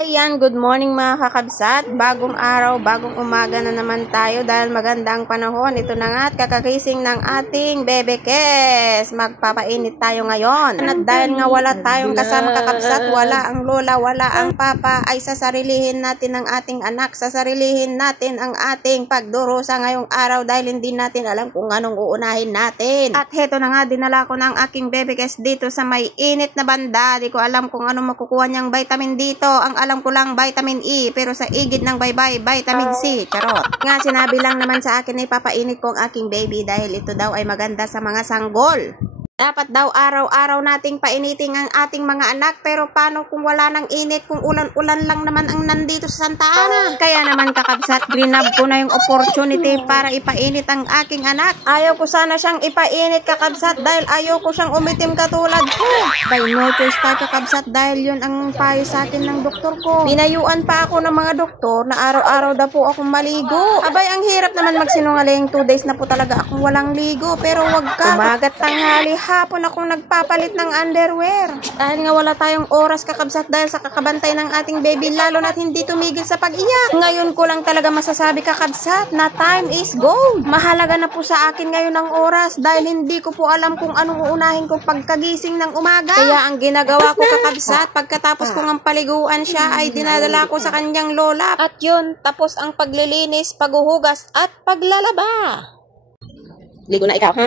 Ayan, good morning mga kakabsat. Bagong araw, bagong umaga na naman tayo dahil magandang panahon. Ito na nga at kakagising ng ating bebe Kes. Magpapainit tayo ngayon. At dahil nga wala tayong kasama kakabsat, wala ang lola, wala ang papa, ay sasarilihin natin ang ating anak. Sasarilihin natin ang ating pagdurusa ngayong araw dahil hindi natin alam kung anong uunahin natin. At heto na nga, dinala ko ng aking bebe Kes dito sa may init na banda. Di ko alam kung anong makukuha niyang vitamin dito. Ang alam ko lang vitamin E, pero sa igid ng baybay, vitamin C. Charot. Nga sinabi lang naman sa akin ay papainit ko ang aking baby dahil ito daw ay maganda sa mga sanggol. Dapat daw araw-araw nating painiting ang ating mga anak, pero paano kung wala ng init, kung ulan-ulan lang naman ang nandito sa Santa Ana? Kaya naman kakabsat, grinab ko na yung opportunity para ipainit ang aking anak. Ayaw ko sana siyang ipainit kakabsat dahil ayaw ko siyang umitim katulad ko. By no choice tayo kakabsat dahil yun ang payo sa akin ng doktor ko. Pinayuan pa ako ng mga doktor na araw-araw daw po akong maligo. Abay, ang hirap naman magsinungaling, 2 days na po talaga akong walang ligo, pero wag ka. Umagat tanghali, hapon akong nagpapalit ng underwear. Dahil nga wala tayong oras kakabsat dahil sa kakabantay ng ating baby, lalo na't hindi tumigil sa pag-iyak. Ngayon ko lang talaga masasabi kakabsat na time is gold. Mahalaga na po sa akin ngayon ang oras dahil hindi ko po alam kung anong uunahin ko pagkagising ng umaga. Kaya ang ginagawa ko kakabsat, pagkatapos kong ang paliguan siya ay dinadala ko sa kanyang lola. At yun, tapos ang paglilinis, paghuhugas at paglalaba. Ligo na ikaw, ha?